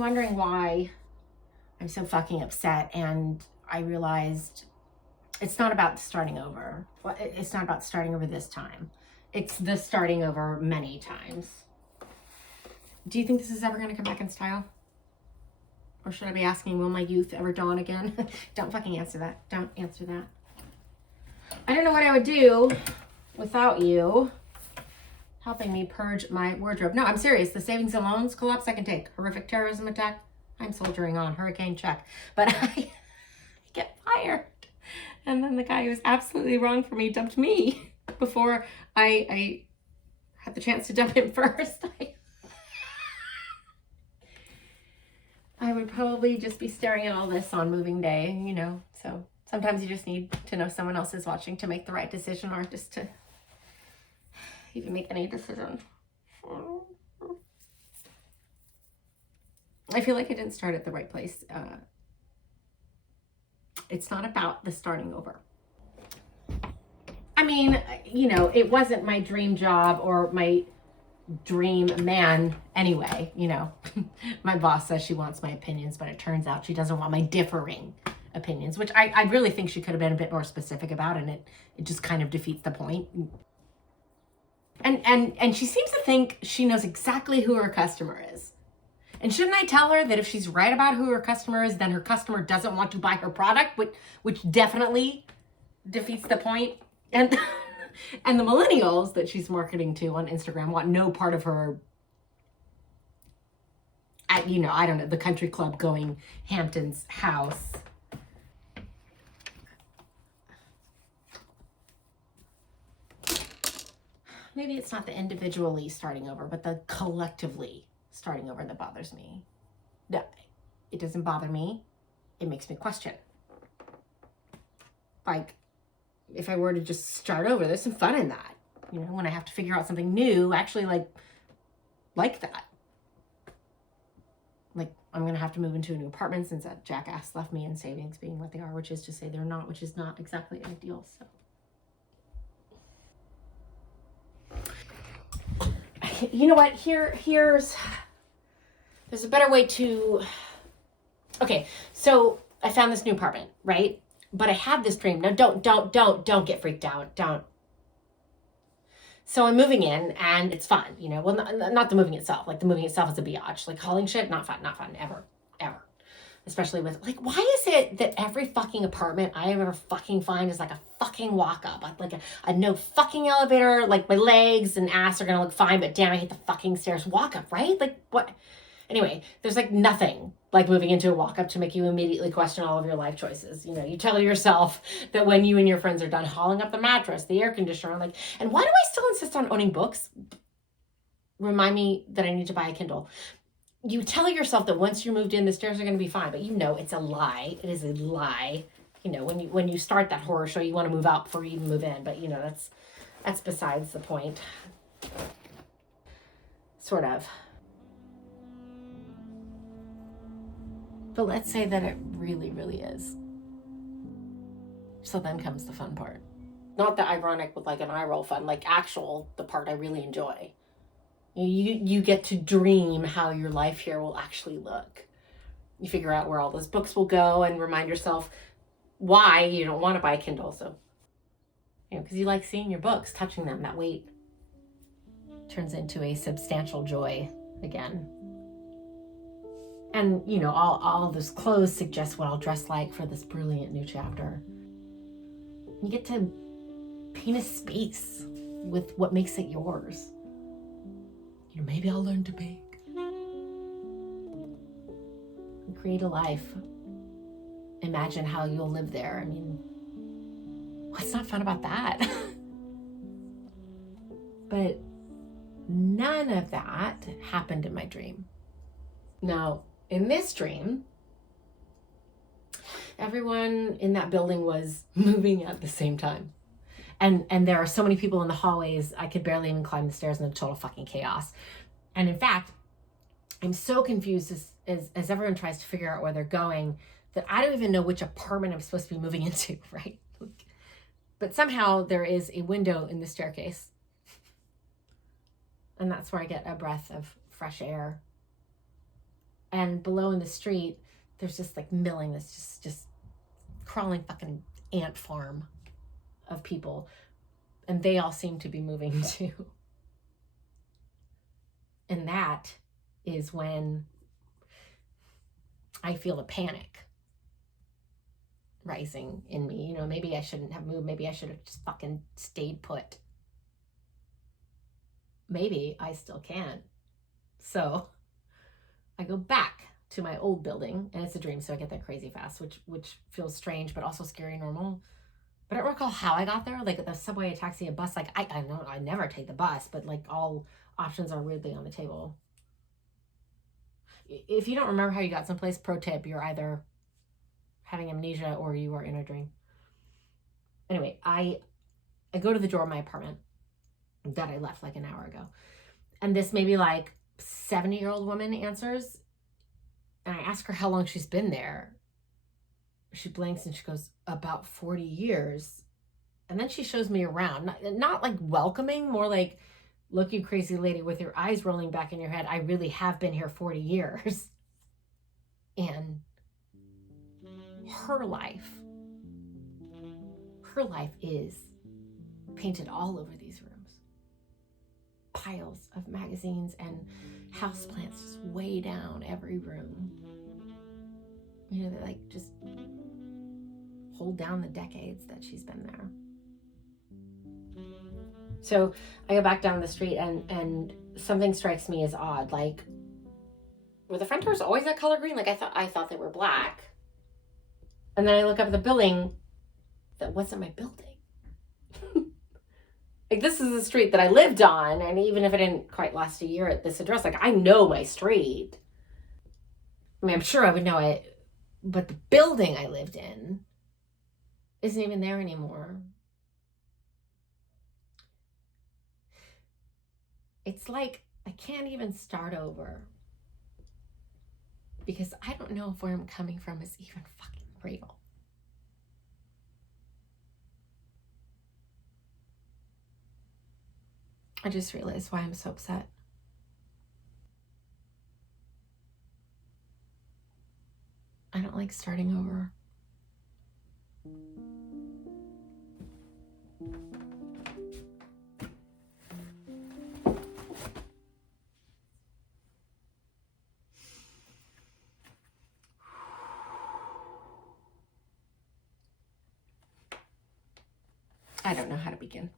wondering why I'm so fucking upset, and I realized it's not about starting over. It's not about starting over this time. It's the starting over many times. Do you think this is ever going to come back in style? Or should I be asking, will my youth ever dawn again? Don't fucking answer that. Don't answer that. I don't know what I would do without you helping me purge my wardrobe. No, I'm serious. The savings and loans collapse I can take. Horrific terrorism attack, I'm soldiering on. Hurricane, check. But I get fired. And then the guy who was absolutely wrong for me dumped me before I had the chance to dump him first. I would probably just be staring at all this on moving day, you know. So sometimes you just need to know someone else is watching to make the right decision, or just to even make any decision. I feel like I didn't start at the right place. It's not about the starting over. I mean, you know, it wasn't my dream job or my dream man anyway, you know. My boss says she wants my opinions, but it turns out she doesn't want my differing opinions, which I really think she could have been a bit more specific about, and it just kind of defeats the point. And she seems to think she knows exactly who her customer is. And shouldn't I tell her that if she's right about who her customer is, then her customer doesn't want to buy her product, which definitely defeats the point. And and the millennials that she's marketing to on Instagram want no part of her, you know, I don't know, the country club going Hamptons house. Maybe it's not the individually starting over, but the collectively starting over that bothers me. No, it doesn't bother me. It makes me question. Like, if I were to just start over, there's some fun in that. You know, when I have to figure out something new, actually like that. Like, I'm going to have to move into a new apartment since that jackass left me in savings being what they are, which is to say they're not, which is not exactly ideal. So, you know what? There's a better way to, okay, so I found this new apartment, right? But I had this dream. No, don't get freaked out. Don't. So I'm moving in and it's fun, you know. Well, not the moving itself. Like, the moving itself is a biatch. Like, hauling shit, not fun, ever. Especially with, like, why is it that every fucking apartment I ever fucking find is like a fucking walk up? Like a no fucking elevator, like my legs and ass are gonna look fine, but damn, I hate the fucking stairs walk up, right? Like, what? Anyway, there's like nothing like moving into a walk-up to make you immediately question all of your life choices. You know, you tell yourself that when you and your friends are done hauling up the mattress, the air conditioner, I'm like, and why do I still insist on owning books? Remind me that I need to buy a Kindle. You tell yourself that once you're moved in, the stairs are going to be fine, but you know it's a lie. It is a lie. You know, when you start that horror show, you want to move out before you even move in, but you know, that's besides the point. Sort of. But let's say that it really, really is. So then comes the fun part. Not the ironic with like an eye roll fun, like the part I really enjoy. You get to dream how your life here will actually look. You figure out where all those books will go and remind yourself why you don't want to buy a Kindle. So, you know, because you like seeing your books, touching them, that weight turns into a substantial joy again. And, you know, all of those clothes suggest what I'll dress like for this brilliant new chapter. You get to paint a space with what makes it yours. You know, maybe I'll learn to bake. And create a life. Imagine how you'll live there. I mean, what's not fun about that? But none of that happened in my dream. Now, in this dream, everyone in that building was moving at the same time. And there are so many people in the hallways, I could barely even climb the stairs in a total fucking chaos. And in fact, I'm so confused as everyone tries to figure out where they're going that I don't even know which apartment I'm supposed to be moving into, right? But somehow there is a window in the staircase. And that's where I get a breath of fresh air. And below in the street, there's just like milling, this just crawling fucking ant farm of people. And they all seem to be moving too. And that is when I feel a panic rising in me. You know, maybe I shouldn't have moved. Maybe I should have just fucking stayed put. Maybe I still can. So I go back to my old building, and it's a dream, so I get there crazy fast, which feels strange, but also scary normal. But I don't recall how I got there. Like the subway, a taxi, a bus. Like I know I never take the bus, but like all options are weirdly on the table. If you don't remember how you got someplace, pro tip, you're either having amnesia or you are in a dream. Anyway, I go to the door of my apartment that I left like an hour ago. And this maybe like 70-year-old woman answers. And I ask her how long she's been there. She blinks and she goes, about 40 years. And then she shows me around. Not like welcoming, more like, look, you crazy lady with your eyes rolling back in your head. I really have been here 40 years. And her life is painted all over these rooms. Piles of magazines and houseplants just way down every room. You know, they like just hold down the decades that she's been there. So I go back down the street and something strikes me as odd. Like, were the front doors always that color green? Like I thought they were black. And then I look up at the building that wasn't my building. Like, this is the street that I lived on, and even if I didn't quite last a year at this address, like, I know my street. I mean, I'm sure I would know it, but the building I lived in isn't even there anymore. It's like I can't even start over because I don't know if where I'm coming from is even fucking real. I just realized why I'm so upset. I don't like starting over. I don't know how to begin.